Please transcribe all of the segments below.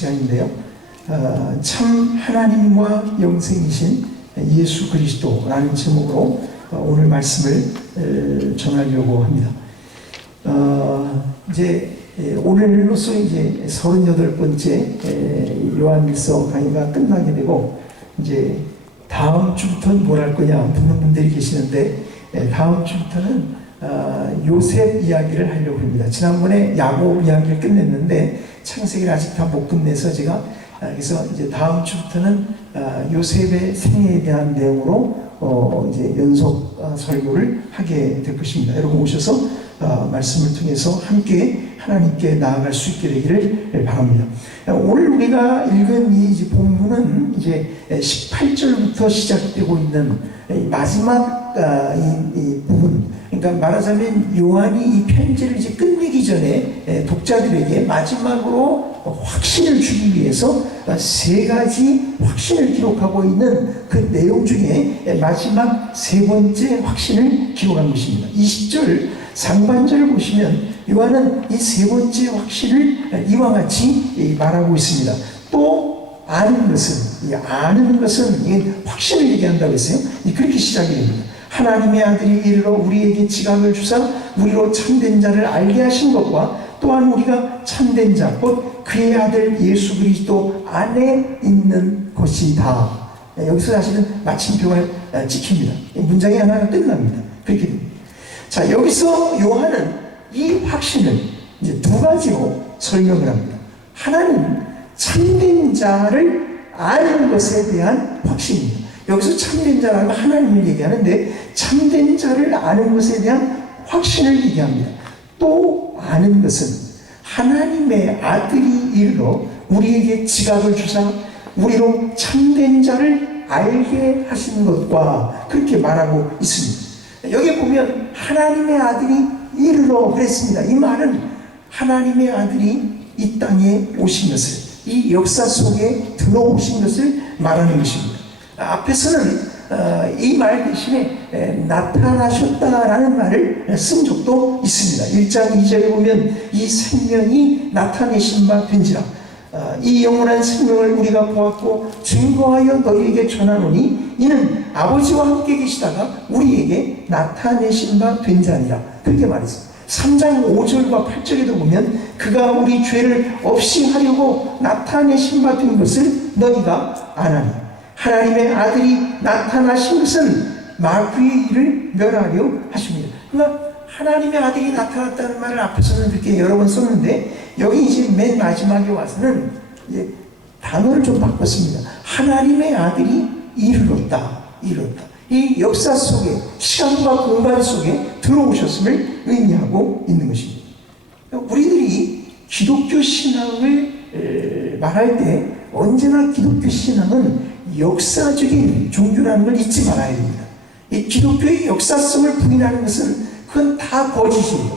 시간인데요. 참 하나님과 영생이신 예수 그리스도라는 제목으로 오늘 말씀을 전하려고 합니다. 이제 오늘로써 이제 38번째 요한일서 강의가 끝나게 되고, 이제 다음 주부터는 뭘 할 거냐 묻는 분들이 계시는데, 다음 주부터는 요셉 이야기를 하려고 합니다. 지난번에 야곱 이야기를 끝냈는데 창세기를 아직 다 못 끝내서 제가 그래서 이제 다음 주부터는 요셉의 생애에 대한 내용으로 이제 연속 설교를 하게 될 것입니다. 여러분 오셔서 말씀을 통해서 함께 하나님께 나아갈 수 있게 되기를 바랍니다. 오늘 우리가 읽은 이 본문은 이제 18절부터 시작되고 있는 마지막 이 부분, 그러니까 말하자면 요한이 이 편지를 이제 끝내기 전에 독자들에게 마지막으로 확신을 주기 위해서 세 가지 확신을 기록하고 있는 그 내용 중에 마지막 세 번째 확신을 기록한 것입니다. 20절 상반절을 보시면 요한은 이 세 번째 확신을 이와 같이 말하고 있습니다. 또 아는 것은, 이게 확신을 얘기한다고 했어요. 그렇게 시작이 됩니다. 하나님의 아들이 이르러 우리에게 지각을 주사 우리로 참된 자를 알게 하신 것과 또한 우리가 참된 자 곧 그의 아들 예수 그리스도 안에 있는 것이다. 여기서 사실은 마침표가 찍힙니다. 문장이 하나가 끝납니다. 그렇게 됩니다. 자, 여기서 요한은 이 확신을 이제 두 가지로 설명을 합니다. 하나는 참된 자를 아는 것에 대한 확신입니다. 여기서 참된 자라고 하나님을 얘기하는데, 참된 자를 아는 것에 대한 확신을 얘기합니다. 또 아는 것은 하나님의 아들이 이르러 우리에게 지각을 주사 우리로 참된 자를 알게 하신 것과 그렇게 말하고 있습니다. 여기 보면 하나님의 아들이 이르러 그랬습니다. 이 말은 하나님의 아들이 이 땅에 오신 것을, 이 역사 속에 들어오신 것을 말하는 것입니다. 앞에서는 이 말 대신에 나타나셨다라는 말을 쓴 적도 있습니다. 1장 2절에 보면 이 생명이 나타내신 바 된지라, 이 영원한 생명을 우리가 보았고 증거하여 너희에게 전하노니 이는 아버지와 함께 계시다가 우리에게 나타내신 바 된 자니라, 그렇게 말했습니다. 3장 5절과 8절에도 보면 그가 우리 죄를 없이 하려고 나타내신 바 된 것을 너희가 아나니 하나님의 아들이 나타나신 것은 마귀의 일을 멸하려 하십니다. 그러니까 하나님의 아들이 나타났다는 말을 앞에서는 이렇게 여러 번 썼는데, 여기 이제 맨 마지막에 와서는 이제 단어를 좀 바꿨습니다. 하나님의 아들이 이르렀다. 이 역사 속에, 시간과 공간 속에 들어오셨음을 의미하고 있는 것입니다. 우리들이 기독교 신앙을 말할 때 언제나 기독교 신앙은 역사적인 종교라는 걸 잊지 말아야 됩니다. 이 기독교의 역사성을 부인하는 것은 그건 다 거짓이에요.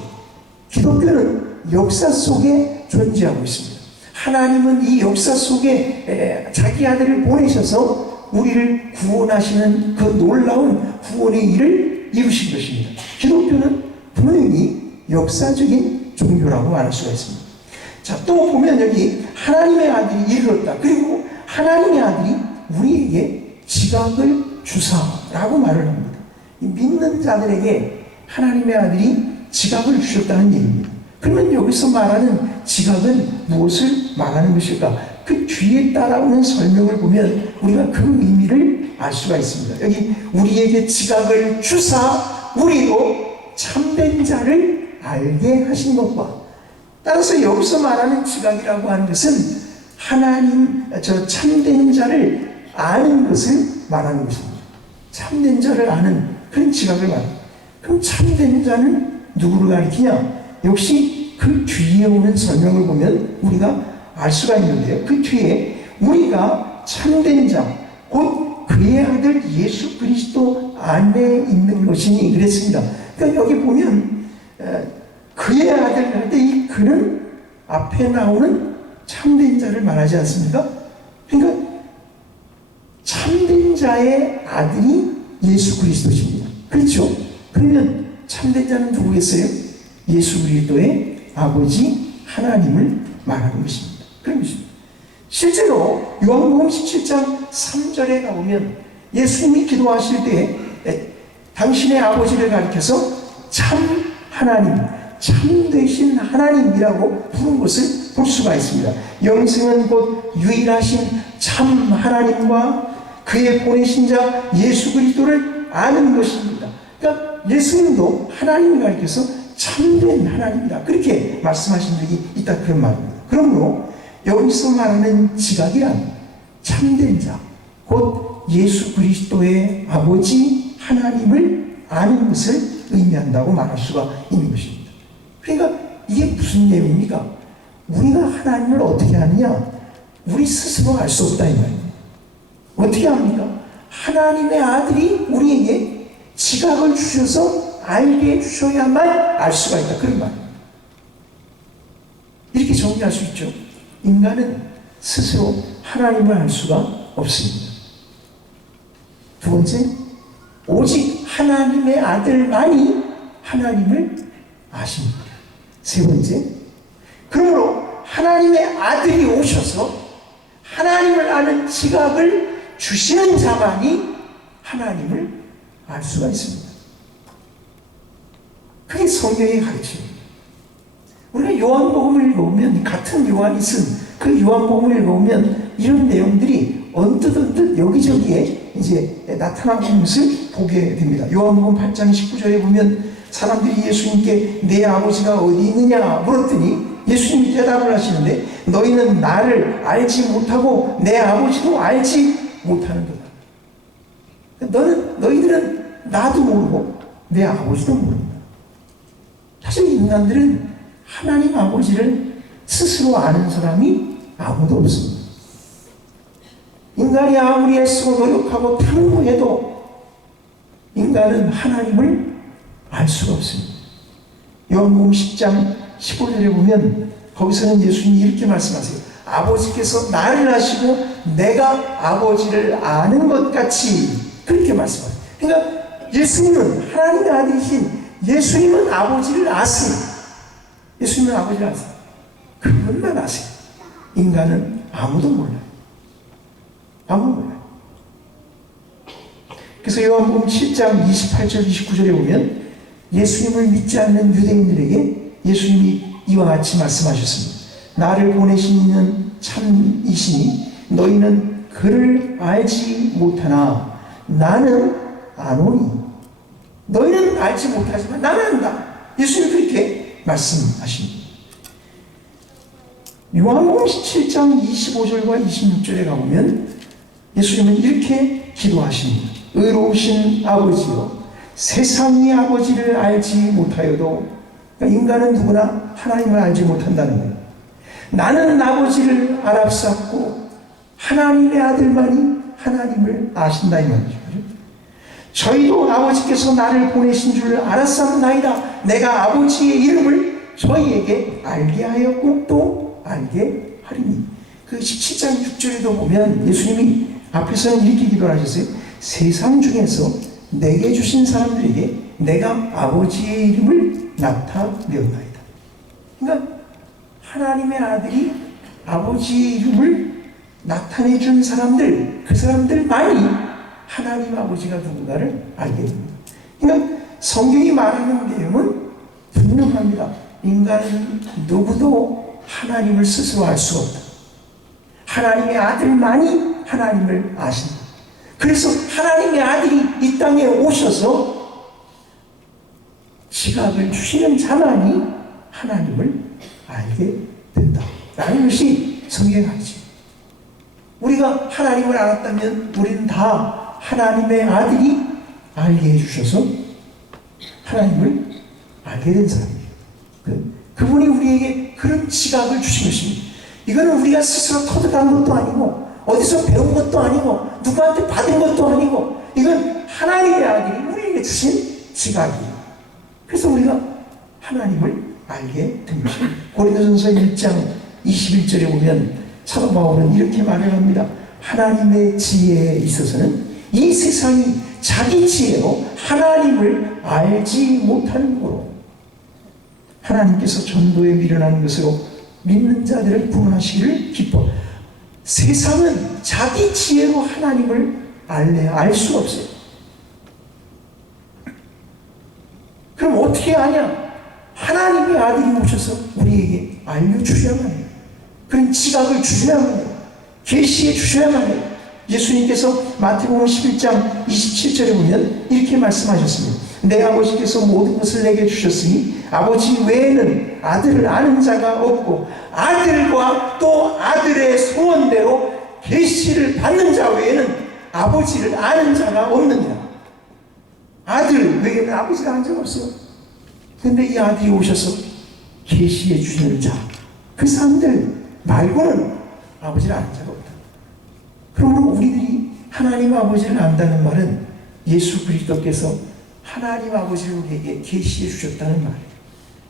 기독교는 역사 속에 존재하고 있습니다. 하나님은 이 역사 속에 자기 아들을 보내셔서 우리를 구원하시는 그 놀라운 구원의 일을 이루신 것입니다. 기독교는 분명히 역사적인 종교라고 말할 수가 있습니다. 자, 또 보면 여기 하나님의 아들이 이르렀다. 그리고 하나님의 아들이 우리에게 지각을 주사라고 말을 합니다. 믿는 자들에게 하나님의 아들이 지각을 주셨다는 얘기입니다. 그러면 여기서 말하는 지각은 무엇을 말하는 것일까? 그 뒤에 따라오는 설명을 보면 우리가 그 의미를 알 수가 있습니다. 여기 우리에게 지각을 주사 우리도 참된 자를 알게 하신 것과, 따라서 여기서 말하는 지각이라고 하는 것은 하나님, 참된 자를 아는 것을 말하는 것입니다. 참된 자를 아는 그런 지각을 말합니다. 그럼 참된 자는 누구를 가리키냐? 역시 그 뒤에 오는 설명을 보면 우리가 알 수가 있는데요. 그 뒤에 우리가 참된 자, 곧 그의 아들 예수 그리스도 안에 있는 것이니 그랬습니다. 그러니까 여기 보면 그의 아들 할 때 이 그는 앞에 나오는 참된 자를 말하지 않습니까? 그러니까 참된 자의 아들이 예수 그리스도십니다. 그렇죠? 그러면 참된 자는 누구겠어요? 예수 그리스도의 아버지 하나님을 말하는 것입니다. 그런 것입니다. 실제로 요한복음 17장 3절에 가보면 예수님이 기도하실 때 당신의 아버지를 가리켜서 참 하나님, 참 되신 하나님이라고 부른 것을 볼 수가 있습니다. 영생은 곧 유일하신 참 하나님과 그의 보내신 자 예수 그리스도를 아는 것입니다. 그러니까 예수님도 하나님을 가리켜서 참된 하나님이다, 그렇게 말씀하신 적이 있다, 그런 말입니다. 그러므로 여기서 말하는 지각이란 참된 자, 곧 예수 그리스도의 아버지 하나님을 아는 것을 의미한다고 말할 수가 있는 것입니다. 그러니까 이게 무슨 내용입니까? 우리가 하나님을 어떻게 아느냐? 우리 스스로 알 수 없다, 이 말입니다. 어떻게 합니까? 하나님의 아들이 우리에게 지각을 주셔서 알게 해주셔야만 알 수가 있다, 그런 말입니다. 이렇게 정리할 수 있죠. 인간은 스스로 하나님을 알 수가 없습니다. 두 번째, 오직 하나님의 아들만이 하나님을 아십니다. 세 번째, 그러므로 하나님의 아들이 오셔서 하나님을 아는 지각을 주시는 자만이 하나님을 알 수가 있습니다. 그게 성경의 가르침입니다. 우리가 요한복음을 읽어보면, 같은 요한이 쓴 그 요한복음을 읽어보면 이런 내용들이 언뜻 여기저기에 이제 나타나는 것을 보게 됩니다. 요한복음 8장 19절에 보면 사람들이 예수님께 내 아버지가 어디 있느냐 물었더니 예수님이 대답을 하시는데, 너희는 나를 알지 못하고 내 아버지도 알지 못하는 거다. 너희들은 나도 모르고 내 아버지도 모른다. 사실 인간들은 하나님 아버지를 스스로 아는 사람이 아무도 없습니다. 인간이 아무리 애쓰고 노력하고 탐구해도 인간은 하나님을 알 수가 없습니다. 요한복음 10장 15절에 보면 거기서는 예수님이 이렇게 말씀하세요. 아버지께서 나를 아시고 내가 아버지를 아는 것 같이, 그렇게 말씀하세요. 그러니까 예수님은 하나님의 아들이신 예수님은 아버지를 아세요. 예수님은 아버지를 아세요. 그분만 아세요. 인간은 아무도 몰라요. 아무도 몰라요. 그래서 요한복음 7장 28절 29절에 보면 예수님을 믿지 않는 유대인들에게 예수님이 이와 같이 말씀하셨습니다. 나를 보내신 이는 참이시니 너희는 그를 알지 못하나 나는 아노니. 너희는 알지 못하지만 나는 안다. 예수님이 그렇게 말씀하십니다. 요한복음 17장 25절과 26절에 가보면 예수님은 이렇게 기도하십니다. 의로우신 아버지여, 세상이 아버지를 알지 못하여도, 그러니까 인간은 누구나 하나님을 알지 못한다는 거예요. 나는 아버지를 알았었고 하나님의 아들만이 하나님을 아신다, 이 말이죠. 저희도 아버지께서 나를 보내신 줄 알았사옵나이다. 내가 아버지의 이름을 저희에게 알게 하였고 또 알게 하리니. 그 17장 6절에도 보면 예수님이 앞에서는 이렇게 기도를 하셨어요. 세상 중에서 내게 주신 사람들에게 내가 아버지의 이름을 나타내었나이다. 그러니까 하나님의 아들이 아버지의 이름을 나타내준 사람들, 그 사람들만이 하나님 아버지가 누군가를 알게 됩니다. 그러니까 성경이 말하는 내용은 분명합니다. 인간은 누구도 하나님을 스스로 알 수 없다. 하나님의 아들만이 하나님을 아신다. 그래서 하나님의 아들이 이 땅에 오셔서 지각을 주시는 자만이 하나님을 알게 된다 라는 것이 성경의 가르침입니다. 우리가 하나님을 알았다면 우리는 다 하나님의 아들이 알게 해주셔서 하나님을 알게 된 사람입니다. 그분이 우리에게 그런 지각을 주신 것입니다. 이거는 우리가 스스로 터득한 것도 아니고 어디서 배운 것도 아니고 누구한테 받은 것도 아니고 이건 하나님의 아들이 우리에게 주신 지각이에요. 그래서 우리가 하나님을 알게 된 것입니다. 고린도전서 1장 21절에 보면 사도 바울은 이렇게 말을 합니다. 하나님의 지혜에 있어서는 이 세상이 자기 지혜로 하나님을 알지 못하는 거로 하나님께서 전도에 미련하는 것으로 믿는 자들을 구원하시기를 기뻐. 세상은 자기 지혜로 하나님을 알 수가 없어요. 그럼 어떻게 아냐? 하나님의 아들이 오셔서 우리에게 알려주셔야만 해요. 그런 지각을 주셔야만 해요. 계시해 주셔야만 해요. 예수님께서 마태복음 11장 27절에 보면 이렇게 말씀하셨습니다. 내 아버지께서 모든 것을 내게 주셨으니 아버지 외에는 아들을 아는 자가 없고 아들과 또 아들의 소원대로 계시를 받는 자 외에는 아버지를 아는 자가 없느니라. 아들 외에는 아버지를 아는 자가 없어요. 그런데 이 아들이 오셔서 계시해 주시는 자, 그 사람들 말고는 아버지를 아는 자가 없다. 그러므로 우리들이 하나님 아버지를 안다는 말은 예수 그리스도께서 하나님 아버지를 우리에게 계시해 주셨다는 말이에요.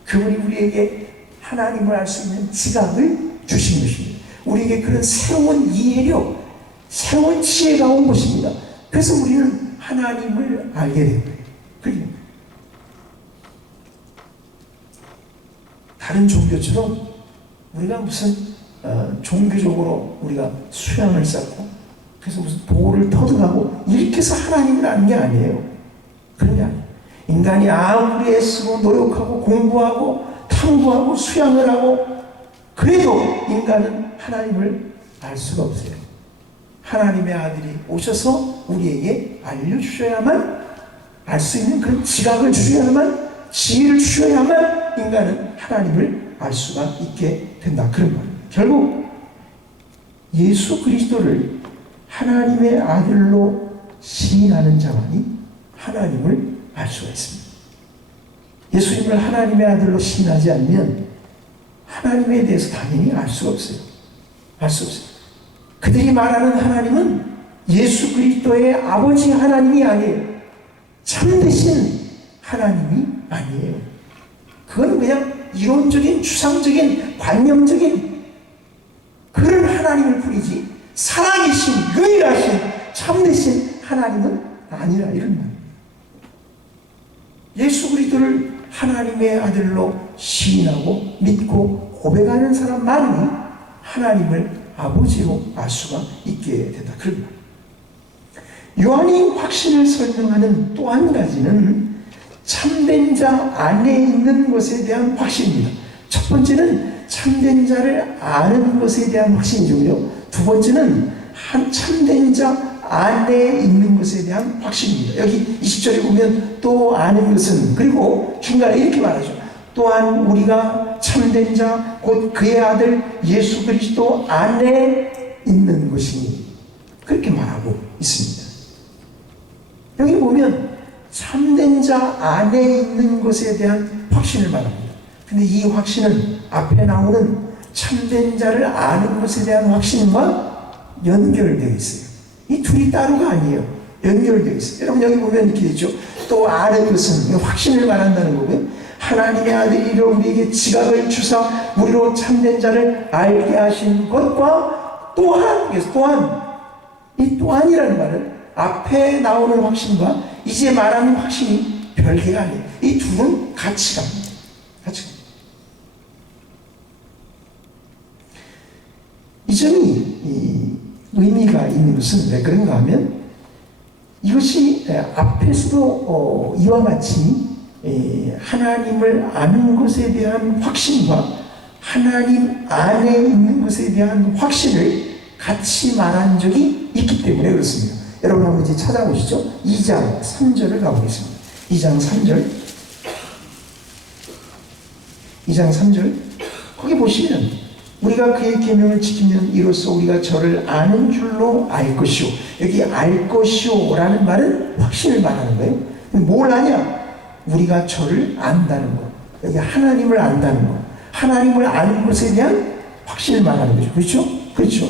그분이 우리에게 하나님을 알 수 있는 지각을 주신 것입니다. 우리에게 그런 새로운 이해력, 새로운 지혜가 온 것입니다. 그래서 우리는 하나님을 알게 된 거예요. 그리고 다른 종교처럼 우리가 무슨 종교적으로 우리가 수양을 쌓고 그래서 무슨 도를 터득하고 이렇게 해서 하나님을 아는 게 아니에요. 그런 게 아니에요. 인간이 아무리 애쓰고 노력하고 공부하고 탐구하고 수양을 하고 그래도 인간은 하나님을 알 수가 없어요. 하나님의 아들이 오셔서 우리에게 알려주셔야만 알 수 있는 그런 지각을 주셔야만 지혜를 주셔야만 인간은 하나님을 알 수가 있게 된다. 그런 말입니다. 결국 예수 그리스도를 하나님의 아들로 시인하는 자만이 하나님을 알 수가 있습니다. 예수님을 하나님의 아들로 시인하지 않으면 하나님에 대해서 당연히 알 수가 없어요. 알 수 없어요. 그들이 말하는 하나님은 예수 그리스도의 아버지 하나님이 아니에요. 참되신 하나님이 아니에요. 그건 그냥 이론적인 추상적인 관념적인 그런 하나님일 뿐이지 살아계신 유일하신 참되신 하나님은 아니라 이런 말. 예수 그리스도를 하나님의 아들로 시인하고 믿고 고백하는 사람만이 하나님을 아버지로 알 수가 있게 된다. 그런 말. 요한이 확신을 설명하는 또 한 가지는 참된 자 안에 있는 것에 대한 확신입니다. 첫 번째는 참된 자를 아는 것에 대한 확신이고요. 두 번째는 한 참된 자 안에 있는 것에 대한 확신입니다. 여기 20절에 보면 또 아는 것은 그리고 중간에 이렇게 말하죠. 또한 우리가 참된 자 곧 그의 아들 예수 그리스도 안에 있는 것이니 그렇게 말하고 있습니다. 여기 보면 참된 자 안에 있는 것에 대한 확신을 말합니다. 근데 이 확신은 앞에 나오는 참된 자를 아는 것에 대한 확신과 연결되어 있어요. 이 둘이 따로가 아니에요. 연결되어 있어요. 여러분 여기 보면 이렇게 있죠. 또 아는 것은 확신을 말한다는 거고요. 하나님의 아들이 우리에게 지각을 주사 우리로 참된 자를 알게 하신 것과 또한 이 또한이라는 말은 앞에 나오는 확신과 이제 말하는 확신이 별개가 아니에요. 이 둘은 같이 갑니다. 같이 갑니다. 이 점이 의미가 있는 것은 왜 그런가 하면 이것이 앞에서도 이와 같이 하나님을 아는 것에 대한 확신과 하나님 안에 있는 것에 대한 확신을 같이 말한 적이 있기 때문에 그렇습니다. 여러분 한번 이제 찾아보시죠. 2장 3절을 가보겠습니다. 2장 3절 2장 3절 거기 보시면 우리가 그의 계명을 지키면 이로써 우리가 저를 아는 줄로 알 것이오. 여기 알 것이오 라는 말은 확신을 말하는 거예요. 뭘 아냐? 우리가 저를 안다는 것. 여기 하나님을 안다는 것. 하나님을 아는 것에 대한 확신을 말하는 거죠. 그렇죠? 그렇죠.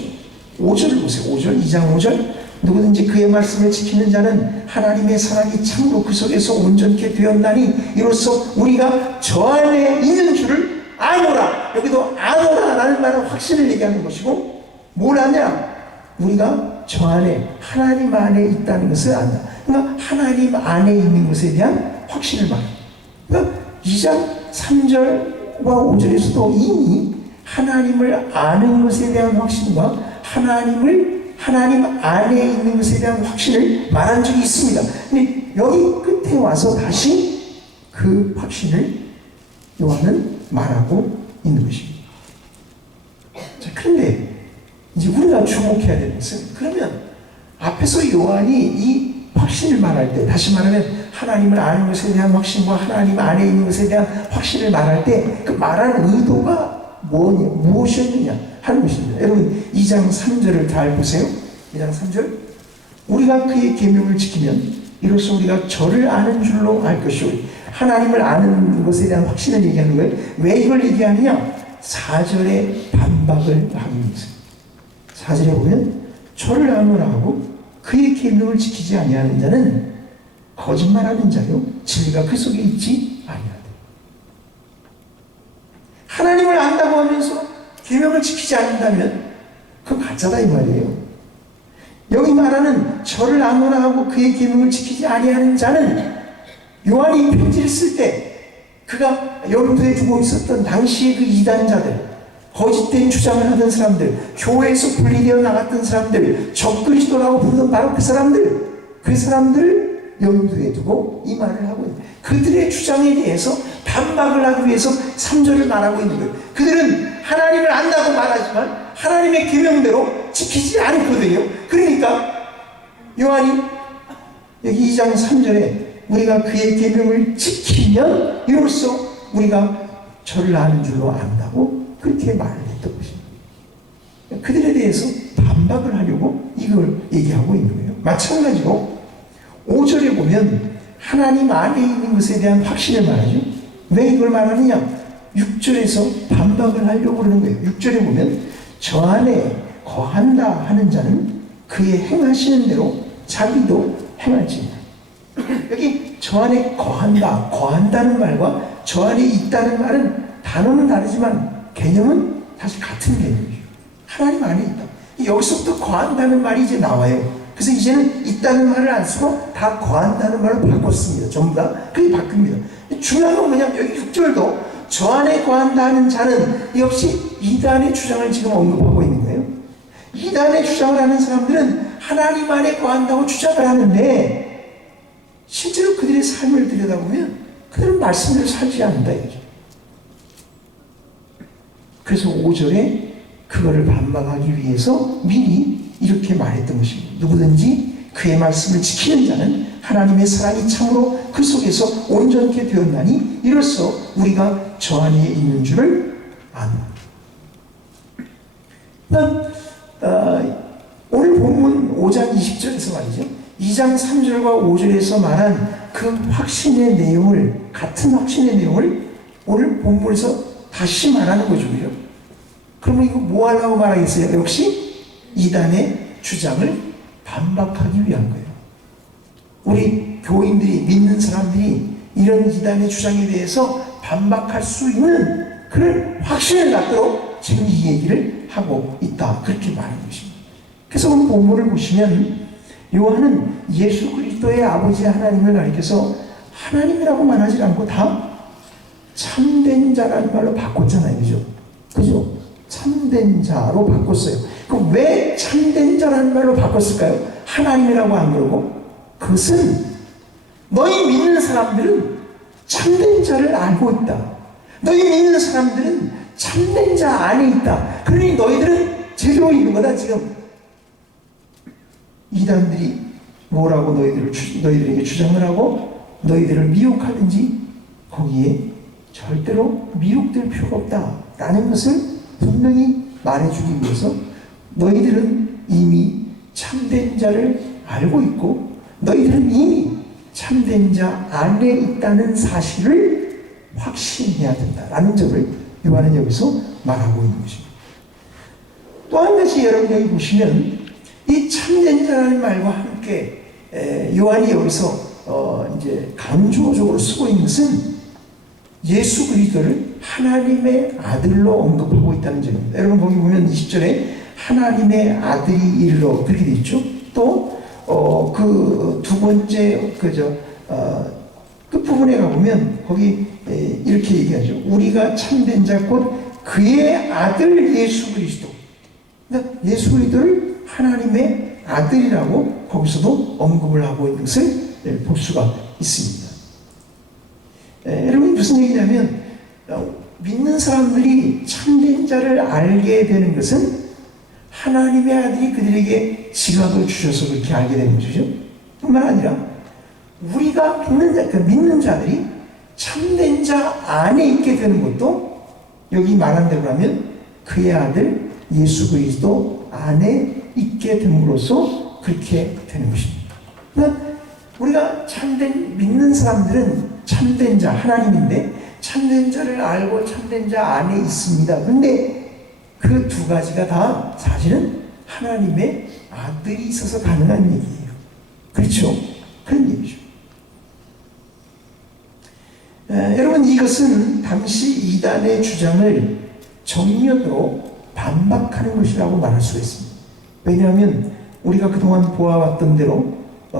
5절을 보세요. 5절, 2장 5절. 누구든지 그의 말씀을 지키는 자는 하나님의 사랑이 참으로 그 속에서 온전케 되었나니 이로써 우리가 저 안에 있는 줄을 아노라. 여기도 아노라 라는 말은 확신을 얘기하는 것이고 뭘 아냐? 우리가 저 안에 하나님 안에 있다는 것을 안다. 그러니까 하나님 안에 있는 것에 대한 확신을 말합니다. 그러니까 2장 3절과 5절에서도 이미 하나님을 아는 것에 대한 확신과 하나님 안에 있는 것에 대한 확신을 말한 적이 있습니다. 근데 여기 끝에 와서 다시 그 확신을 요한은 말하고 있는 것입니다. 자, 그런데 이제 우리가 주목해야 되는 것은, 그러면 앞에서 요한이 이 확신을 말할 때, 다시 말하면 하나님을 아는 것에 대한 확신과 하나님 안에 있는 것에 대한 확신을 말할 때 그 말한 의도가 무엇이었느냐 하는 것입니다. 여러분 2장 3절을 잘 보세요. 2장 3절, 우리가 그의 계명을 지키면 이로써 우리가 저를 아는 줄로 알 것이오. 하나님을 아는 것에 대한 확신을 얘기하는 거예요. 왜 이걸 얘기하느냐? 4절에 반박을 하기 위해서. 4절에 보면 저를 아노라 하고 그의 계명을 지키지 아니하는 자는 거짓말하는 자요 진리가 그 속에 있지 아니하다. 하나님을 안다고 하면서 계명을 지키지 않는다면 그건 가짜다 이 말이에요. 여기 말하는 저를 아노라 하고 그의 계명을 지키지 아니하는 자는, 요한이 이 편지를 쓸 때 그가 염두에 두고 있었던 당시의 그 이단자들, 거짓된 주장을 하던 사람들, 교회에서 분리되어 나갔던 사람들, 적그리스도라고 부르던 바로 그 사람들을 염두에 두고 이 말을 하고 있는, 그들의 주장에 대해서 반박을 하기 위해서 3절을 말하고 있는 거예요. 그들은 하나님을 안다고 말하지만 하나님의 계명대로 지키지 않거든요. 그러니까 요한이 여기 2장 3절에 우리가 그의 계명을 지키면 이로써 우리가 저를 아는 줄로 안다고 그렇게 말을 했던 것입니다. 그들에 대해서 반박을 하려고 이걸 얘기하고 있는 거예요. 마찬가지로 5절에 보면 하나님 안에 있는 것에 대한 확신을 말하죠. 왜 이걸 말하느냐? 6절에서 반박을 하려고 그러는 거예요. 6절에 보면 저 안에 거한다 하는 자는 그의 행하시는 대로 자기도 행할지니라. 여기 저 안에 거한다는 말과 저 안에 있다는 말은 단어는 다르지만 개념은 사실 같은 개념이죠. 하나님 안에 있다. 여기서부터 거한다는 말이 이제 나와요. 그래서 이제는 있다는 말을 안 쓰고 다 거한다는 말로 바꿨습니다. 전부 다 그게 바뀝니다. 중요한 건 뭐냐면 여기 6절도 저 안에 거한다는 자는 역시 이단의 주장을 지금 언급하고 있는 거예요. 이단의 주장을 하는 사람들은 하나님 안에 거한다고 주장을 하는데 실제로 그들의 삶을 들여다보면 그들은 말씀대로 살지 않는다 이거죠. 그래서 5절에 그거를 반박하기 위해서 미리 이렇게 말했던 것입니다. 누구든지 그의 말씀을 지키는 자는 하나님의 사랑이 참으로 그 속에서 온전케 되었나니 이로써 우리가 저 안에 있는 줄을 안다. 오늘 본문 5장 20절에서 말이죠. 2장 3절과 5절에서 말한 그 확신의 내용을, 같은 확신의 내용을 오늘 본문에서 다시 말하는 거죠. 그죠? 그러면 이거 뭐 하려고 말하겠어요? 역시 이단의 주장을 반박하기 위한 거예요. 우리 교인들이, 믿는 사람들이 이런 이단의 주장에 대해서 반박할 수 있는 그런 확신을 갖도록 지금 이 얘기를 하고 있다. 그렇게 말하는 것입니다. 그래서 오늘 본문을 보시면 요한은 예수 그리스도의 아버지 하나님을 가리켜서 하나님이라고 말하지 않고 다 참된 자라는 말로 바꿨잖아요. 그죠? 그죠? 참된 자로 바꿨어요. 그럼 왜 참된 자라는 말로 바꿨을까요? 하나님이라고 안 그러고? 그것은 너희 믿는 사람들은 참된 자를 알고 있다. 너희 믿는 사람들은 참된 자 안에 있다. 그러니 너희들은 제대로 있는 거다. 지금 이단들이 뭐라고 너희들에게 주장을 하고 너희들을 미혹하든지 거기에 절대로 미혹될 필요가 없다라는 것을 분명히 말해주기 위해서 너희들은 이미 참된 자를 알고 있고 너희들은 이미 참된 자 안에 있다는 사실을 확신해야 된다라는 점을 요한은 여기서 말하고 있는 것입니다. 또 한 가지 여러분 여기 보시면 이 참된 자라는 말과 함께 요한이 여기서 이제 강조적으로 쓰고 있는 것은 예수 그리스도를 하나님의 아들로 언급하고 있다는 점입니다. 여러분 거기 보면 20절에 하나님의 아들이 이르러 그렇게 되어 있죠. 또 그 두 번째 끝부분에 가보면 거기 이렇게 얘기하죠. 우리가 참된 자 곧 그의 아들 예수 그리스도. 그러니까 예수 그리스도를 하나님의 아들이라고 거기서도 언급을 하고 있는 것을 볼 수가 있습니다. 여러분 무슨 얘기냐면 믿는 사람들이 참된 자를 알게 되는 것은 하나님의 아들이 그들에게 지각을 주셔서 그렇게 알게 되는 것이죠. 뿐만 아니라 우리가 믿는 자들이 참된 자 안에 있게 되는 것도 여기 말한 대로 하면 그의 아들 예수 그리스도 안에 있게 됨으로써 그렇게 되는 것입니다. 그러니까 우리가 믿는 사람들은 참된 자, 하나님인데 참된 자를 알고 참된 자 안에 있습니다. 그런데 그 두 가지가 다 사실은 하나님의 아들이 있어서 가능한 얘기예요. 그렇죠? 그런 얘기죠. 여러분 이것은 당시 이단의 주장을 정면으로 반박하는 것이라고 말할 수 있습니다. 왜냐하면 우리가 그동안 보아왔던 대로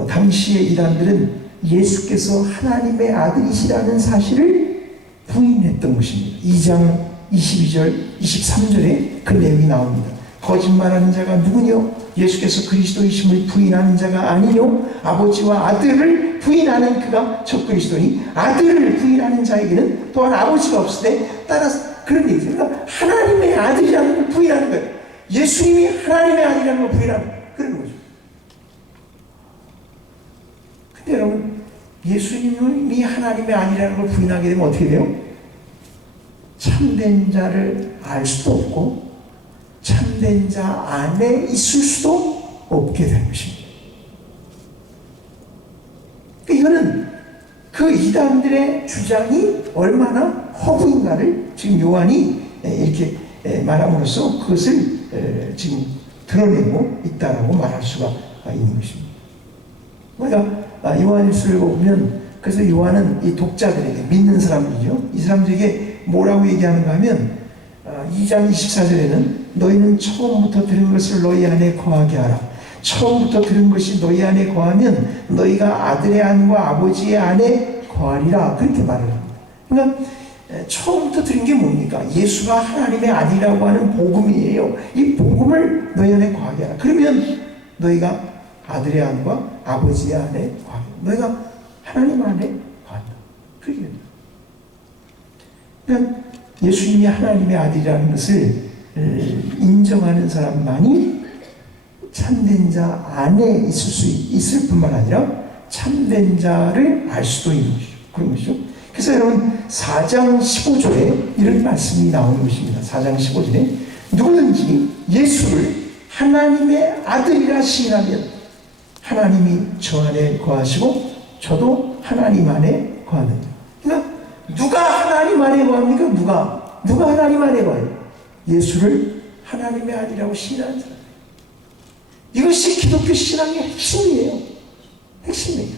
당시의 이단들은 예수께서 하나님의 아들이시라는 사실을 부인했던 것입니다. 2장 22절, 23절에 그 내용이 나옵니다. 거짓말하는 자가 누구뇨? 예수께서 그리스도이심을 부인하는 자가 아니뇨? 아버지와 아들을 부인하는 그가 저 그리스도니 아들을 부인하는 자에게는 또한 아버지가 없으되 따라서 그런 얘기죠. 그러니까 하나님의 아들이라는 걸 부인하는 거예요. 예수님이 하나님의 아들이라는 걸 부인하는 그런 거죠. 근데 여러분 예수님이 하나님의 아들이라는 걸 부인하게 되면 어떻게 돼요? 참된 자를 알 수도 없고 참된 자 안에 있을 수도 없게 되는 것입니다. 이거는 그 이단들의 주장이 얼마나 허구인가를 지금 요한이 이렇게 말함으로써 그것을 지금 드러내고 있다라고 말할 수가 있는 것입니다. 우리가 요한일서를 보면 그래서 요한은 이 독자들에게 믿는 사람들이죠. 이 사람들에게 뭐라고 얘기하는가 하면 2장 24절에는 너희는 처음부터 들은 것을 너희 안에 거하게 하라. 처음부터 들은 것이 너희 안에 거하면 너희가 아들의 안과 아버지의 안에 거하리라. 그렇게 말을 합니다. 그러니까 처음부터 들은 게 뭡니까? 예수가 하나님의 아들이라고 하는 복음이에요. 이 복음을 너희 안에 거하게 하라. 그러면 너희가 아들의 안과 아버지의 안에 거하게 하라. 너희가 하나님 안에 거한다. 그렇게 됩니다. 그러니까 예수님이 하나님의 아들이라는 것을 인정하는 사람만이 참된 자 안에 있을 뿐만 아니라 참된 자를 알 수도 있는 것이죠. 그런 것이죠. 그래서 여러분 4장 15절에 이런 말씀이 나오는 것입니다. 4장 15절에 누구든지 예수를 하나님의 아들이라 시인하면 하나님이 저 안에 거하시고 저도 하나님 안에 거하느니라. 그러니까 누가 하나님 안에 거합니까? 누가 하나님 안에 거해요? 예수를 하나님의 아들이라고 시인하는 사람. 이것이 기독교 신앙의 핵심이에요. 핵심이에요.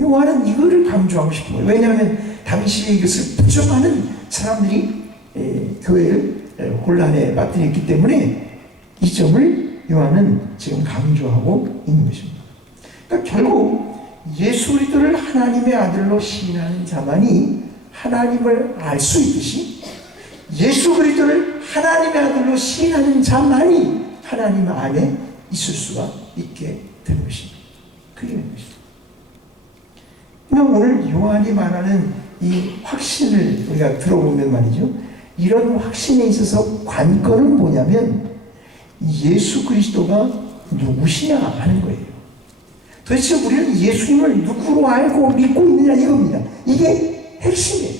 요한은 이거를 강조하고 싶은 거예요. 왜냐하면 당시에 이것을 부정하는 사람들이 교회를 혼란에 빠뜨렸기 때문에 이 점을 요한은 지금 강조하고 있는 것입니다. 그러니까 결국 예수 그리스도를 하나님의 아들로 시인하는 자만이 하나님을 알 수 있듯이 예수 그리스도를 하나님의 아들로 시인하는 자만이 하나님 안에 있을 수가 있게 되는 것입니다. 그게 되는 것입니다. 그러니까 오늘 요한이 말하는 이 확신을 우리가 들어보면 말이죠. 이런 확신에 있어서 관건은 뭐냐면 예수 그리스도가 누구시냐 하는 거예요. 도대체 우리는 예수님을 누구로 알고 믿고 있느냐 이겁니다. 이게 핵심이에요.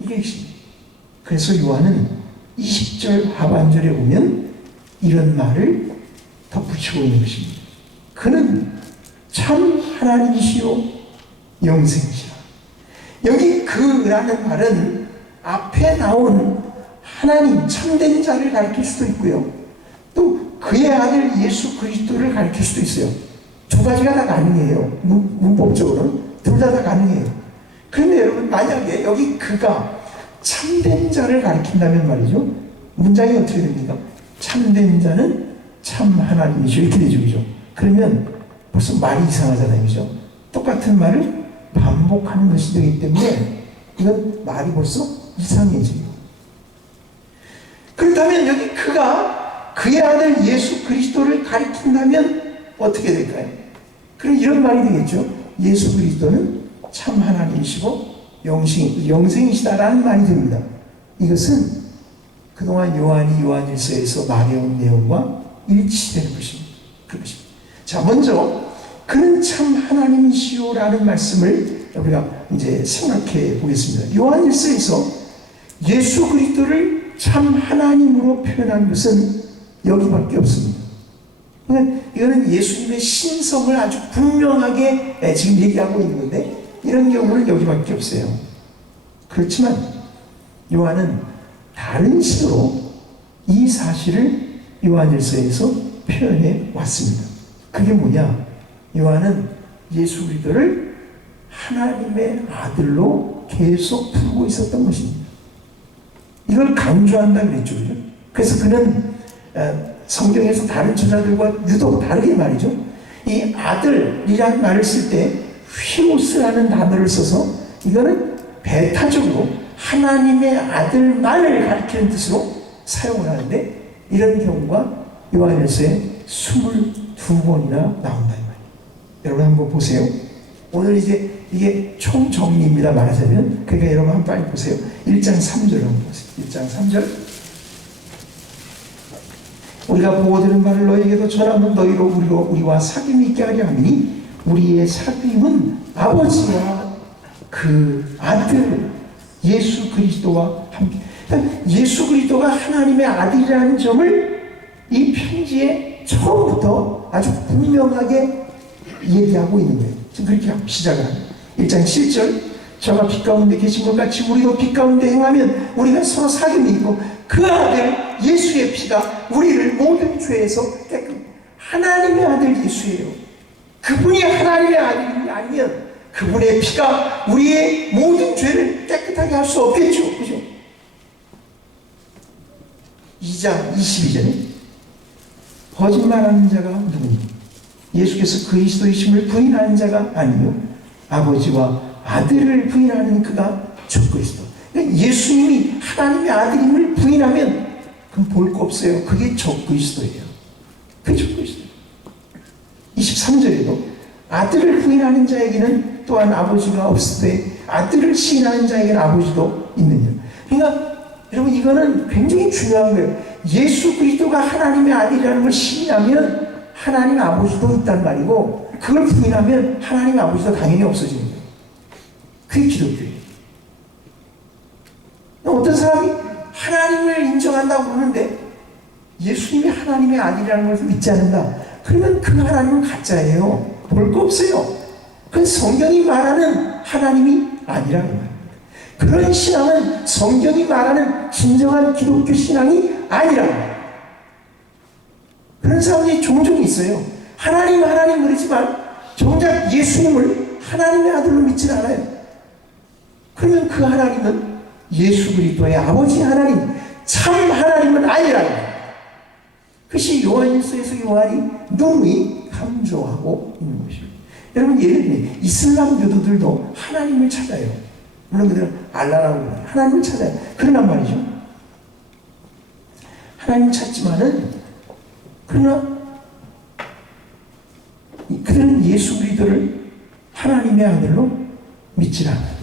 이게 핵심이에요. 그래서 요한은 20절 하반절에 보면 이런 말을 덧붙이고 있는 것입니다. 그는 참 하나님이시요 영생이시라. 여기 그라는 말은 앞에 나온 하나님 참된 자를 가리킬 수도 있고요. 또 그의 아들 예수 그리스도를 가리킬 수도 있어요. 두 가지가 다 가능해요. 문법적으로는 둘 다 가능해요. 그런데 여러분 만약에 여기 그가 참된 자를 가리킨다면 말이죠. 문장이 어떻게 됩니까? 참된 자는 참 하나님이시오. 이렇게 되죠. 그죠? 그러면 벌써 말이 이상하잖아요. 그죠? 똑같은 말을 반복하는 것이 되기 때문에 이건 말이 벌써 이상해져요. 그렇다면 여기 그가 그의 아들 예수 그리스도를 가리킨다면 어떻게 될까요? 그럼 이런 말이 되겠죠. 예수 그리스도는 참 하나님이시고 영생이시다라는 말이 됩니다. 이것은 그동안 요한이 요한일서에서 말해온 내용과 일치되는 것입니다. 그것입니다. 자, 먼저 그는 참 하나님이시오라는 말씀을 우리가 이제 생각해 보겠습니다. 요한일서에서 예수 그리스도를 참 하나님으로 표현한 것은 여기밖에 없습니다. 이거는 예수님의 신성을 아주 분명하게 지금 얘기하고 있는 건데 이런 경우는 여기밖에 없어요. 그렇지만 요한은 다른 식으로 이 사실을 요한일서에서 표현해 왔습니다. 그게 뭐냐? 요한은 예수 그리스도를 하나님의 아들로 계속 부르고 있었던 것입니다. 이걸 강조한다 그랬죠. 그죠? 그래서 그는 성경에서 다른 저자들과 유독 다르게 말이죠. 이 아들이라는 말을 쓸 때 휘오스라는 단어를 써서 이거는 배타적으로 하나님의 아들만을 가리키는 뜻으로 사용을 하는데 이런 경우가 요한일서에 22번이나 나온다. 여러분 한번 보세요. 오늘 이제 이게 총정리입니다. 말하자면. 그러니까 여러분 한번 빨리 보세요. 1장 3절 한번 보세요. 1장 3절. 우리가 보고 들은 말을 너희에게도 전하면 너희로 우리와 사귐이 있게 하려 하니 우리의 사귐은 아버지와 그 아들 예수 그리스도와 함께. 예수 그리스도가 하나님의 아들이라는 점을 이 편지에 처음부터 아주 분명하게 얘기하고 있는 거예요. 지금 그렇게 시작을 합니다. 1장 7절 저가 빛 가운데 계신 것 같이 우리도 빛 가운데 행하면 우리가 서로 사귐이 있고 그 아들 예수의 피가 우리를 모든 죄에서 하나님의 아들 예수예요. 그분이 하나님의 아들이 아니면 그분의 피가 우리의 모든 죄를 깨끗하게 할 수 없겠죠. 그죠? 2장 22절에 거짓말하는 자가 누구니? 예수께서 그리스도이심을 부인하는 자가 아니요 아버지와 아들을 부인하는 그가 주 그리스도. 그러니까 예수님이 하나님의 아들임을 부인하면 그건 볼 거 없어요. 그게 적 그리스도예요. 그게 적 그리스도예요. 23절에도 아들을 부인하는 자에게는 또한 아버지가 없으되 아들을 시인하는 자에게는 아버지도 있느니라. 그러니까 여러분 이거는 굉장히 중요한 거예요. 예수 그리스도가 하나님의 아들이라는 걸 시인하면 하나님 아버지도 있단 말이고 그걸 부인하면 하나님 아버지도 당연히 없어지는 거예요. 그게 기독교예요. 어떤 사람이 하나님을 인정한다고 그러는데 예수님이 하나님의 아들이라는 걸 믿지 않는다. 그러면 그 하나님은 가짜예요. 볼 거 없어요. 그건 성경이 말하는 하나님이 아니라는 거예요. 그런 신앙은 성경이 말하는 진정한 기독교 신앙이 아니라는 거예요. 그런 사람들이 종종 있어요. 하나님 그러지만 정작 예수님을 하나님의 아들로 믿지는 않아요. 그러면 그 하나님은 예수 그리스도의 아버지 하나님, 참 하나님은 아니라는 거예요. 그것이 요한일서에서 요한이 누누이 강조하고 있는 것입니다. 여러분 예를 들면 이슬람교도들도 하나님을 찾아요. 물론 그들은 알라라고 해요. 하나님을 찾아요. 그러란 말이죠. 하나님을 찾지만은 그러나 그들은 예수 그리스도를 하나님의 아들로 믿지 않아요.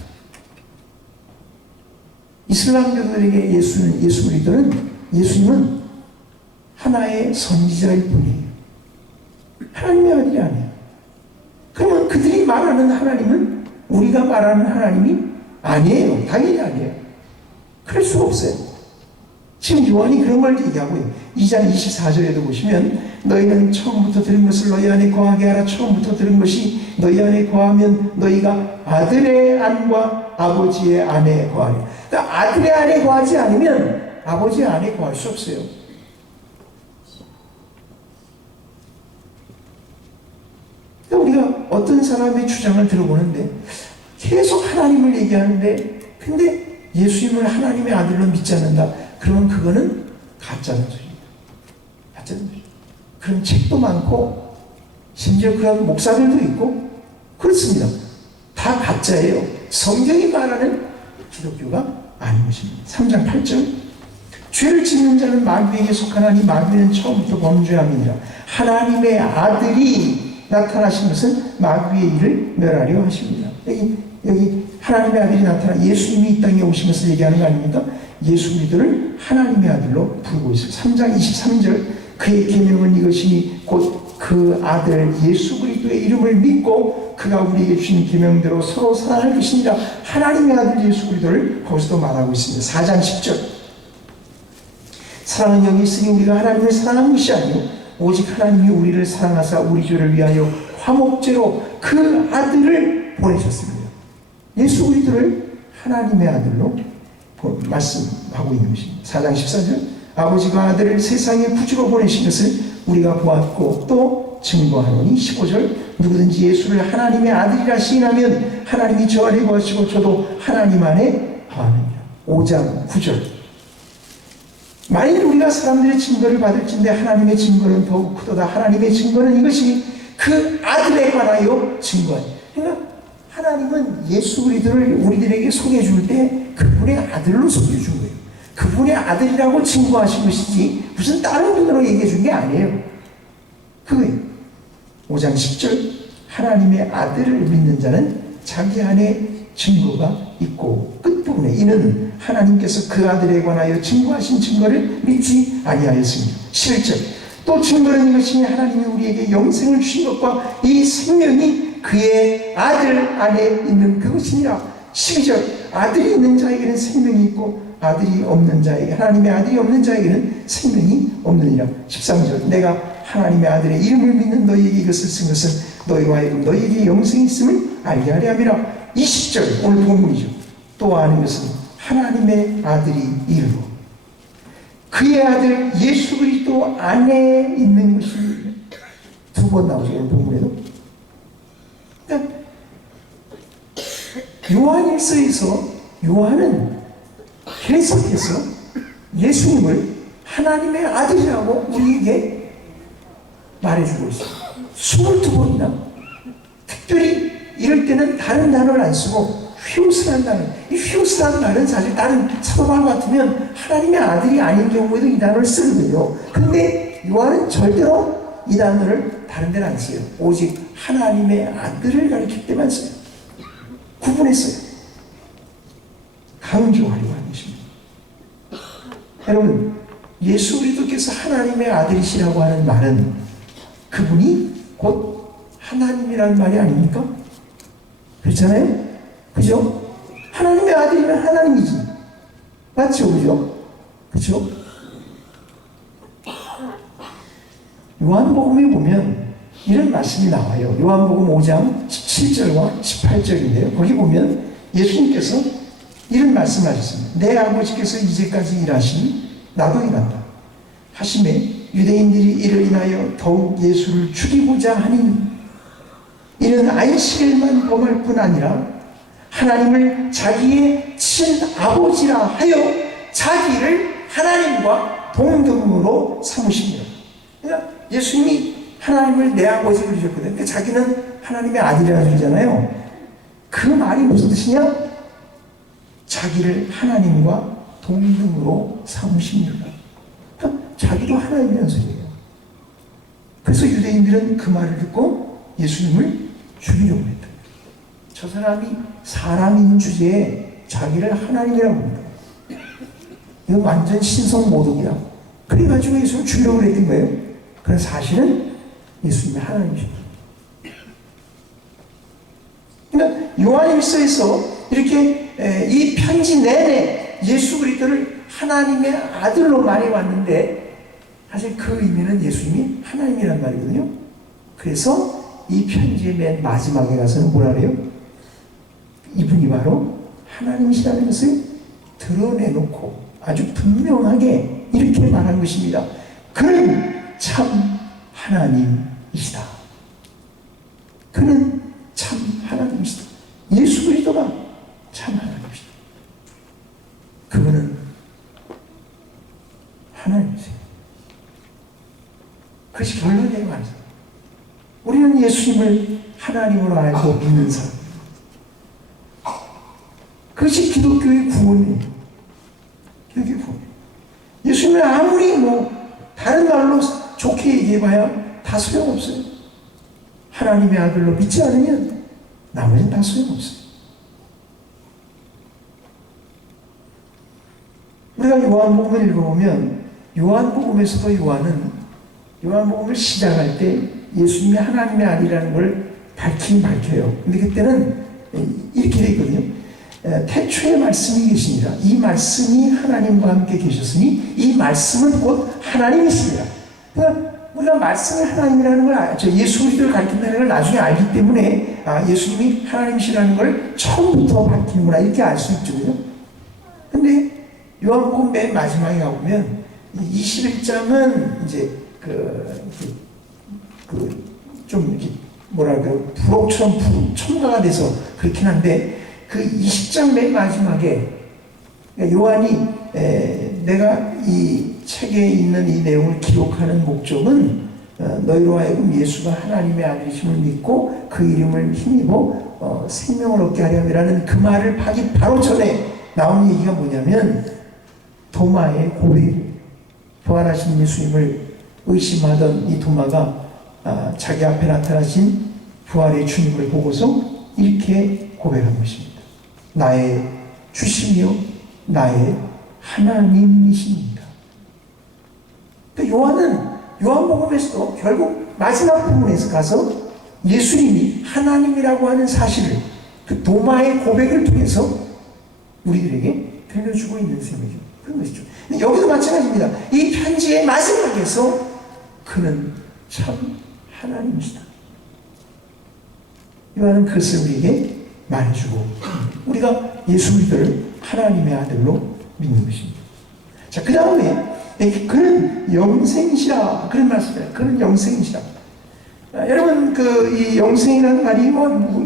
이슬람교도들에게 예수 그리스도는 예수님은 하나의 선지자일 뿐이에요. 하나님의 아들이 아니에요. 그러면 그들이 말하는 하나님은 우리가 말하는 하나님이 아니에요. 당연히 아니에요. 그럴 수가 없어요. 지금 요한이 그런 걸 얘기하고 있어요. 2장 24절에도 보시면 너희는 처음부터 들은 것을 너희 안에 거하게 하라. 처음부터 들은 것이 너희 안에 거하면 너희가 아들의 안과 아버지의 안에 거하리. 그러니까 아들의 안에 거하지 않으면 아버지의 안에 거할 수 없어요. 우리가 어떤 사람의 주장을 들어보는데 계속 하나님을 얘기하는데 근데 예수님을 하나님의 아들로 믿지 않는다. 그러면 그거는 가짜는 소리입니다. 가짜는 소리. 그런 책도 많고 심지어 그런 목사들도 있고 그렇습니다. 다 가짜예요. 성경이 말하는 기독교가 아닌 것입니다. 3장 8절 죄를 짓는 자는 마귀에게 속하나니 마귀는 처음부터 범죄함이니라. 하나님의 아들이 나타나신 것은 마귀의 일을 멸하려 하십니다. 여기 하나님의 아들이 나타나 예수님이 이 땅에 오신 것을 얘기하는 거 아닙니까? 예수 그리스도를 하나님의 아들로 부르고 있어요. 3장 23절 그의 계명은 이것이니 곧 그 아들 예수 그리스도의 이름을 믿고 그가 우리에게 주신 계명대로 서로 사랑할 것이니라. 하나님의 아들 예수 그리스도를 거기서도 말하고 있습니다. 4장 10절 사랑은 여기 있으니 우리가 하나님을 사랑한 것이 아니요 오직 하나님이 우리를 사랑하사 우리 죄를 위하여 화목제로 그 아들을 보내셨습니다. 예수 그리스도를 하나님의 아들로 말씀하고 있는 것입니다. 4장 14절 아버지가 아들을 세상에 구주로 보내신 것을 우리가 보았고 또 증거하노니 15절 누구든지 예수를 하나님의 아들이라 시인하면 하나님이 저 안에 거하시고 저도 하나님 안에 거하느니라. 5장 9절 만일 우리가 사람들의 증거를 받을진대 하나님의 증거는 더욱 크도다. 하나님의 증거는 이것이 그 아들에 관하여 증거하니. 그러니까 하나님은 예수 그리스도를 우리들에게 소개해 줄 때 그분의 아들로 소개해 준 거예요. 그분의 아들이라고 증거하신 것이지 무슨 다른 분으로 얘기해 준 게 아니에요. 그거예요. 5장 10절 하나님의 아들을 믿는 자는 자기 안에 증거가 있고 끝부분에 이는 하나님께서 그 아들에 관하여 증거하신 증거를 믿지 아니하였습니다. 11절 또 증거는 이것이니 하나님이 우리에게 영생을 주신 것과 이 생명이 그의 아들 안에 있는 그것이니라. 12절 아들이 있는 자에게는 생명이 있고 아들이 없는 자에게 하나님의 아들이 없는 자에게는 생명이 없느니라. 13절 내가 하나님의 아들의 이름을 믿는 너희에게 이것을 쓴 것은 너희로 하여금 너희에게 영생이 있음을 알게 하려 함이라. 20절 오늘 본문이죠. 또 아는 것은 하나님의 아들이 이르고 그의 아들 예수 그리스도 안에 있는 것이 두 번 나오죠. 오늘 본문에도. 그러니까 요한일서에서 요한은 계속해서 예수님을 하나님의 아들이라고 우리에게 말해주고 있어요. 22번이나 특별히 이럴 때는 다른 단어를 안 쓰고 휘우스라는 단어. 이 휘우스라는 말은 사실 다른 사도바울 같으면 하나님의 아들이 아닌 경우에도 이 단어를 쓰거든요. 근데 요한은 절대로 이 단어를 다른 데는 안 써요. 오직 하나님의 아들을 가리킬 때만 써요. 구분했어요. 강조하려고 하는 것입니다. 여러분 예수 그리스도께서 하나님의 아들이시라고 하는 말은 그분이 곧 하나님이라는 말이 아닙니까? 그렇잖아요? 그죠? 하나님의 아들이면 하나님이지. 맞죠? 그죠? 그죠? 요한복음에 보면 이런 말씀이 나와요. 요한복음 5장 17절과 18절인데요. 거기 보면 예수님께서 이런 말씀을 하셨습니다. 내 아버지께서 이제까지 일하시니 나도 일한다 하심에 유대인들이 이를 인하여 더욱 예수를 죽이고자 하니 이는 안식일만 범할 뿐 아니라 하나님을 자기의 친아버지라 하여 자기를 하나님과 동등으로 삼으십니다. 그러니까 예수님이 하나님을 내 아버지로 주셨거든요. 그러니까 자기는 하나님의 아들이라는 소리잖아요. 그 말이 무슨 뜻이냐? 자기를 하나님과 동등으로 삼으십니다. 그러니까 자기도 하나님이라는 소리예요. 그래서 유대인들은 그 말을 듣고 예수님을 죽이려고 했다. 저 사람이 사람인 주제에 자기를 하나님이라고 합니다. 이거 완전 신성모독이다. 그래가지고 예수를 죽이려고 했던 거예요. 그런데 사실은 예수님이 하나님이십니다. 그러니까 요한일서에서 이렇게 이 편지 내내 예수 그리스도를 하나님의 아들로 말해왔는데 사실 그 의미는 예수님이 하나님이란 말이거든요. 그래서 이 편지의 맨 마지막에 가서는 뭐라 그래요? 이분이 바로 하나님이시라는 것을 드러내놓고 아주 분명하게 이렇게 말한 것입니다. 그는 참 하나님이시다. 그는 참 하나님이시다. 예수 그리스도가 참 하나님이시다. 그분은 하나님이세요. 그것이 결론이에요. 말이죠. 우리는 예수님을 하나님으로 알고 믿는 사람. 그것이 기독교의 구원이에요. 기독교의 구원. 요즘에 아무리 다른 말로 좋게 얘기해봐야 다 소용없어요. 하나님의 아들로 믿지 않으면 나머지는 다 소용없어요. 우리가 요한복음을 읽어보면 요한복음에서도 요한복음을 시작할 때 예수님이 하나님의 아들이라는 걸 밝히긴 밝혀요. 근데 그때는 이렇게 되어 있거든요. 태초에 말씀이 계시니라. 이 말씀이 하나님과 함께 계셨으니 이 말씀은 곧 하나님이십니다. 그러니까 우리가 말씀을 하나님이라는 걸 예수 그리스도를 가리킨다는 걸 나중에 알기 때문에 예수님이 하나님이시라는 걸 처음부터 밝히는구나 이렇게 알 수 있죠. 그죠? 근데 요한복음 맨 마지막에 가보면 21장은 이제 좀 이렇게 부록처럼 첨가가 돼서 그렇긴 한데 그 20장 맨 마지막에 요한이 내가 이 책에 있는 이 내용을 기록하는 목적은 너희로 하여금 예수가 하나님의 아들이심을 믿고 그 이름을 힘입어 생명을 얻게 하려 함이라는 그 말을 하기 바로 전에 나온 얘기가 뭐냐면 도마의 고백, 부활하신 예수님을 의심하던 이 도마가 자기 앞에 나타나신 부활의 주님을 보고서 이렇게 고백한 것입니다. 나의 주시며 나의 하나님이십니다. 그러니까 요한복음에서도 결국 마지막 부분에서 가서 예수님이 하나님이라고 하는 사실을 그 도마의 고백을 통해서 우리들에게 들려주고 있는 셈이죠. 그런 것이죠. 근데 여기도 마찬가지입니다. 이 편지의 마지막에서 그는 참 하나님이시다. 요한은 그것을 우리에게 말해주고 우리가 예수 그리스도를 하나님의 아들로 믿는 것입니다. 자, 그 다음에 그는 영생이시라 그런 말씀이에요. 그는 영생이시라. 여러분 이 영생이라는 말이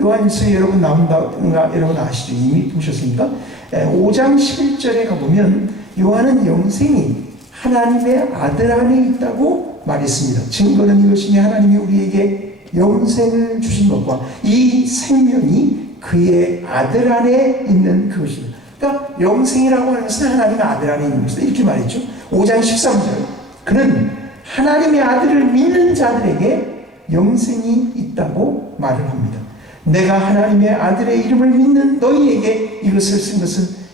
요한일서에 여러분 나온다든가 여러분 아시죠? 이미 보셨습니까? 5장 11절에 가보면 요한은 영생이 하나님의 아들 안에 있다고 말했습니다. 증거는 이것이니 하나님이 우리에게 영생을 주신 것과 이 생명이 그의 아들 안에 있는 그것입니다. 그러니까 영생이라고 하는 것은 하나님의 아들 안에 있는 것이다. 이렇게 말했죠. 5장 13절 그는 하나님의 아들을 믿는 자들에게 영생이 있다고 말을 합니다. 내가 하나님의 아들의 이름을 믿는 너희에게 이것을 쓴 것은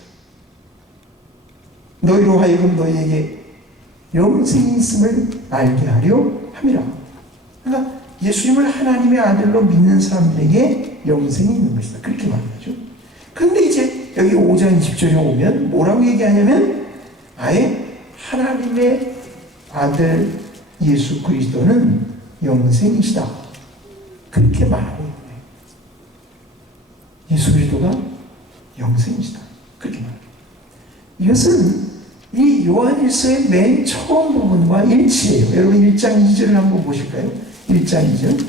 너희로 하여금 너희에게 영생이 있음을 알게 하려 함이라. 그러니까 예수님을 하나님의 아들로 믿는 사람들에게 영생이 있는 것이다. 그렇게 말하죠. 그런데 이제 여기 5장 20절에 오면 뭐라고 얘기하냐면 아예 하나님의 아들 예수 그리스도는 영생이시다. 그렇게 말하고 있는 거예요. 예수 그리스도가 영생이시다. 그렇게 말합니다. 이것은 이 요한일서의 맨 처음 부분과 일치해요. 여러분 1장 2절을 한번 보실까요? 1장 2절.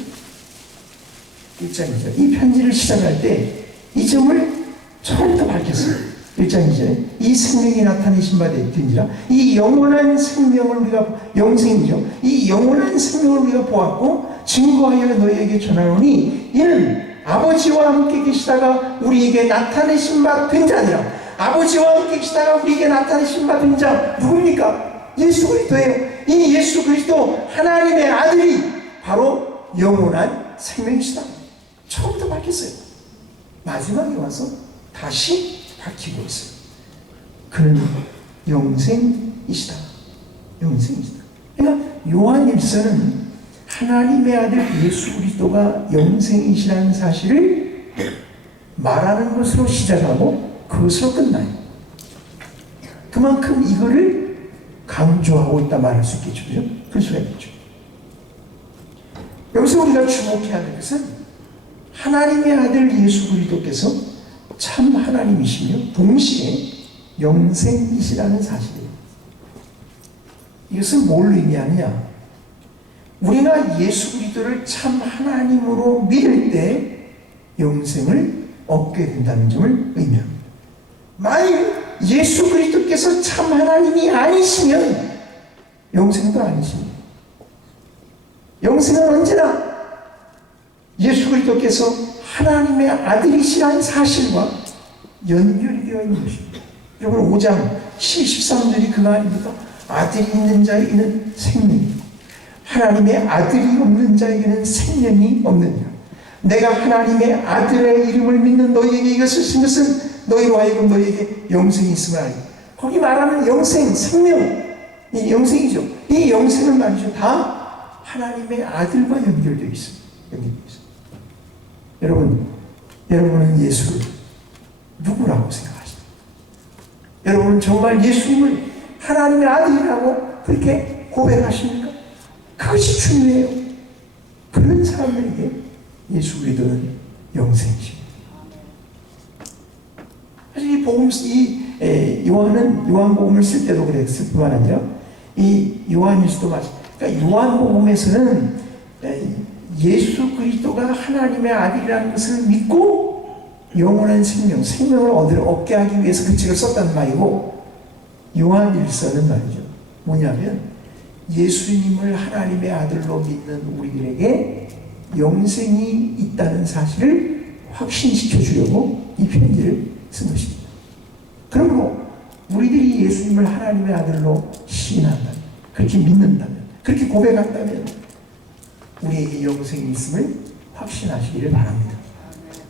1장 2절. 이 편지를 시작할 때 이 점을 처음부터 밝혔어요. 1장 2절에 이 생명이 나타내신 바 되니라. 이 영원한 생명을 우리가 영생이죠. 이 영원한 생명을 우리가 보았고 증거하여 너희에게 전하노니 이는 아버지와 함께 계시다가 우리에게 나타내신 바 된 자니라. 아버지와 함께 계시다가 우리에게 나타내신 바 된 자 누굽니까? 예수 그리스도예요. 이 예수 그리스도 하나님의 아들이 바로 영원한 생명이시다. 처음부터 밝혔어요. 마지막에 와서 다시 밝히고 있어요. 그는 영생이시다. 영생이시다. 그러니까 요한일서는 하나님의 아들 예수 그리스도가 영생이시라는 사실을 말하는 것으로 시작하고 그것으로 끝나요. 그만큼 이거를 강조하고 있다 말할 수 있겠죠. 그죠? 그럴 수가 있겠죠. 여기서 우리가 주목해야 할 것은 하나님의 아들 예수 그리스도께서 참 하나님이시며 동시에 영생이시라는 사실이에요. 이것은 뭘 의미하느냐? 우리가 예수 그리스도를 참 하나님으로 믿을 때 영생을 얻게 된다는 점을 의미합니다. 만일 예수 그리스도께서 참 하나님이 아니시면 영생도 아니십니다. 영생은 언제나 예수 그리스도께서 하나님의 아들이시라는 사실과 연결이 되어 있는 것입니다. 여러분 5장 13절이 그거 아닙니까? 아들이 있는 자에게는 생명이, 하나님의 아들이 없는 자에게는 생명이 없느니라. 내가 하나님의 아들의 이름을 믿는 너희에게 이것을 쓴 것은 너희로 하여금 너희에게 영생이 있음을 알리. 거기 말하는 영생, 생명, 이 영생이죠. 이 영생은 말이죠, 다 하나님의 아들과 연결되어 있습니다. 여러분은 예수를 누구라고 생각하십니까? 여러분은 정말 예수님을 하나님의 아들이라고 그렇게 고백하십니까? 그것이 중요해요. 그런 사람들에게 예수 그리스도는 영생이십니다. 사실 요한은 요한복음을 쓸 때도 그랬을 뿐만 아니라 이 요한일서도 마찬가지. 그러니까 요한복음에서는 예수 그리스도가 하나님의 아들이라는 것을 믿고 영원한 생명을 얻게 하기 위해서 그 책을 썼다는 말이고, 요한일서는 말이죠, 뭐냐면 예수님을 하나님의 아들로 믿는 우리들에게 영생이 있다는 사실을 확신시켜 주려고 이 편지를 쓴 것입니다. 그러므로 우리들이 예수님을 하나님의 아들로 시인한다면, 그렇게 믿는다면, 그렇게 고백한다면 우리에게 영생이 있음을 확신하시기를 바랍니다.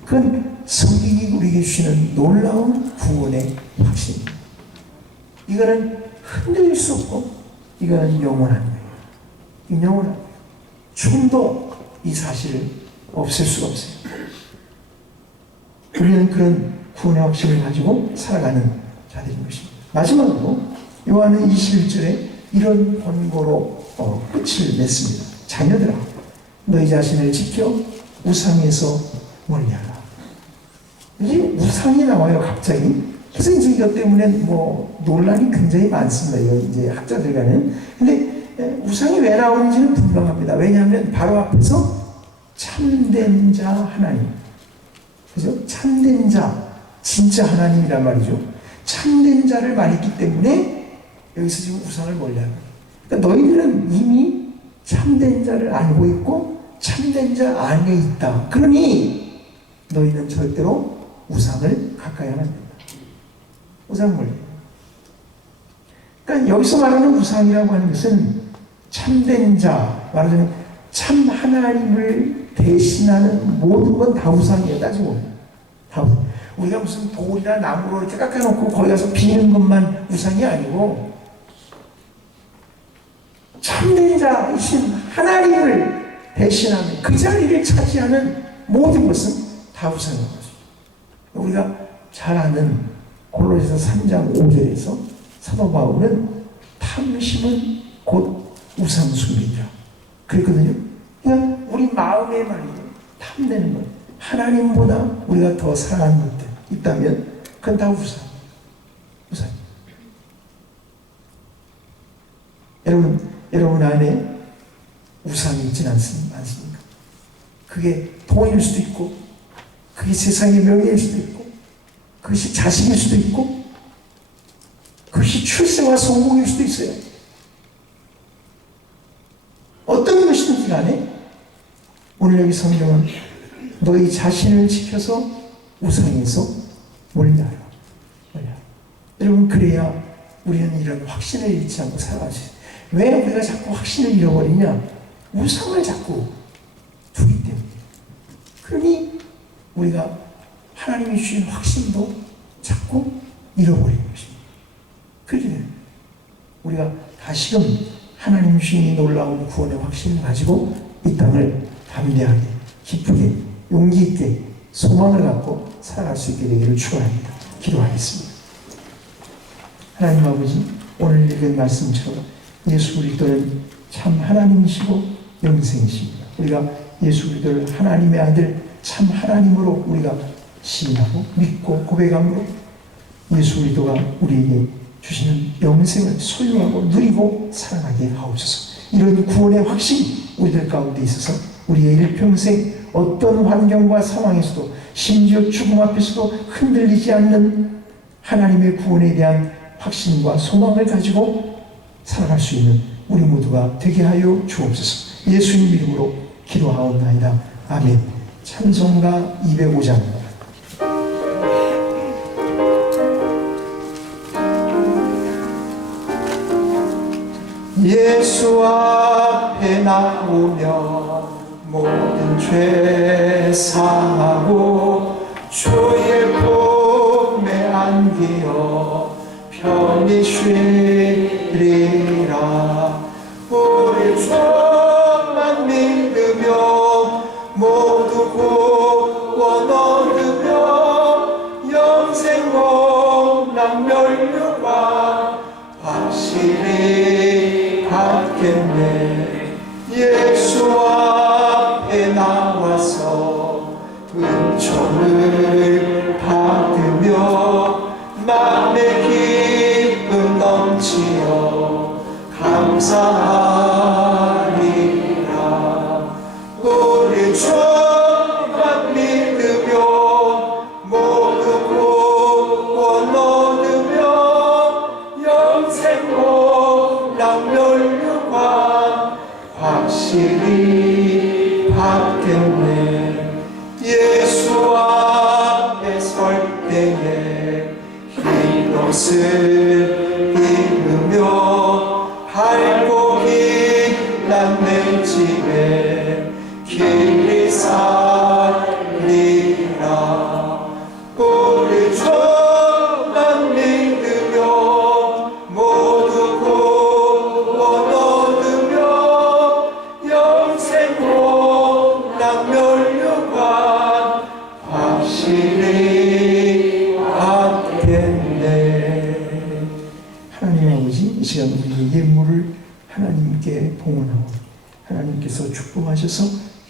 그건 성경이 우리에게 주시는 놀라운 구원의 확신입니다. 이거는 흔들릴 수 없고 이거는 영원한 거예요. 영원한 거예요. 죽음도 이 사실을 없앨 수가 없어요. 우리는 그런 구원의 확신을 가지고 살아가는 자들인 것입니다. 마지막으로 요한은 21절에 이런 권고로 끝을 냈습니다. 자녀들아, 너희 자신을 지켜 우상에서 멀리하라. 이게 우상이 나와요, 갑자기. 그래서 이제 이것 때문에 논란이 굉장히 많습니다. 이거 이제 학자들 간에는. 근데 우상이 왜 나오는지는 분명합니다. 왜냐하면 바로 앞에서 참된 자 하나님, 그죠? 참된 자, 진짜 하나님이란 말이죠. 참된 자를 말했기 때문에 여기서 지금 우상을 멀리하는 거예요. 그러니까 너희들은 이미 참된 자를 알고 있고 참된 자 안에 있다. 그러니 너희는 절대로 우상을 가까이 하면 안 된다. 우상 멀리. 그러니까 여기서 말하는 우상이라고 하는 것은 참된 자, 말하자면 참 하나님을 대신하는 모든 건 다 우상이에요. 따지고 보면 다 우상. 우리가 무슨 돌이나 나무로 이렇게 깎아놓고 거기 가서 비는 것만 우상이 아니고 참된 자이신 하나님을 대신하는 그 자리를 차지하는 모든 것은 다 우상인 것이죠. 우리가 잘 아는 골로새서 3장 5절에서 사도 바울은 탐심은 곧 우상 숭배이라 그랬거든요. 그러니까 우리 마음에 말이죠, 탐내는 것, 하나님보다 우리가 더 사랑하는 것들 있다면 그건 다 우상. 여러분 안에 우상이 있진 않습니까? 그게 돈일 수도 있고, 그게 세상의 명예일 수도 있고, 그것이 자식일 수도 있고, 그것이 출세와 성공일 수도 있어요. 어떤 것이든지 간에 오늘 여기 성경은 너희 자신을 지켜서 우상에서 멀리하라. 여러분, 그래야 우리는 이런 확신을 잃지 않고 살아가지. 왜 우리가 자꾸 확신을 잃어버리냐? 우상을 자꾸 두기 때문에. 그러니 우리가 하나님이 주신 확신도 자꾸 잃어버리는 것입니다. 그러니 우리가 다시금 하나님 주신 이 놀라운 구원의 확신을 가지고 이 땅을 담대하게, 기쁘게, 용기 있게, 소망을 갖고 살아갈 수 있게 되기를 축원합니다. 기도하겠습니다. 하나님 아버지, 오늘 읽은 말씀처럼 예수 그리스도는 참 하나님이시고 영생이십니다. 우리가 예수 그리스도를 하나님의 아들, 참 하나님으로 우리가 시인하고 믿고 고백함으로 예수 그리스도가 우리에게 주시는 영생을 소유하고 누리고 살아가게 하옵소서. 이런 구원의 확신이 우리들 가운데 있어서 우리의 일평생 어떤 환경과 상황에서도, 심지어 죽음 앞에서도 흔들리지 않는 하나님의 구원에 대한 확신과 소망을 가지고 살아갈 수 있는 우리 모두가 되게 하여 주옵소서. 예수님 이름으로 기도하옵나이다. 아멘. 찬송가 205장. 예수 앞에 나오면 모든 죄 사하고 주의 품에 안기어 편히 쉬리라. 우리 주만 믿으며 모두 구원 얻으며 영생 복락 면류관 확실히 받겠네. 예수 앞에 나와서 은총을 받으며 마음의 기쁨 넘치어 감사하리라. 우리 주만 믿으며 모두 구원 얻으며 영생 복락 면류관 확실히 받겠네. 예수 앞에 설 때에 흰 옷을 입으며 밝고 빛난 내 집에 길이 살리라. 우리 주만 믿으며 모두 구원 얻으며 영생 복락 면류관 확실히 받겠네. 하나님 아버지, 이 시간 우리의 예물을 하나님께 봉헌하고 하나님께서 축복하셔서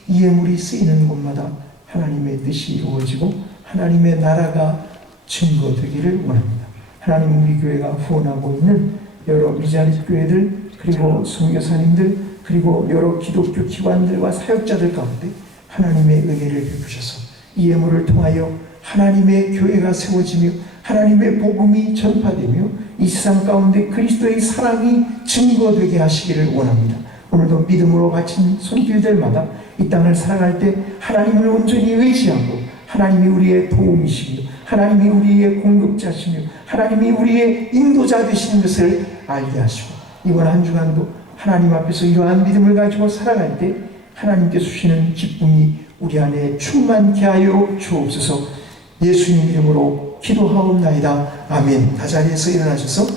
이 예물이 쓰이는 곳마다 하나님의 뜻이 이루어지고 하나님의 나라가 증거되기를 원합니다. 하나님, 우리 교회가 후원하고 있는 여러 미자립 교회들, 그리고 선교사님들, 그리고 여러 기독교 기관들과 사역자들 가운데 하나님의 은혜를 베푸셔서 이 예물을 통하여 하나님의 교회가 세워지며 하나님의 복음이 전파되며 이 세상 가운데 그리스도의 사랑이 증거되게 하시기를 원합니다. 오늘도 믿음으로 바친 손길들마다 이 땅을 살아갈 때 하나님을 온전히 의지하고 하나님이 우리의 도움이시며 하나님이 우리의 공급자시며 하나님이 우리의 인도자 되시는 것을 알게 하시고 이번 한 주간도 하나님 앞에서 이러한 믿음을 가지고 살아갈 때 하나님께서 주시는 기쁨이 우리 안에 충만케 하여 주옵소서. 예수님 이름으로 기도하옵나이다. 아멘. 다 자리에서 일어나셔서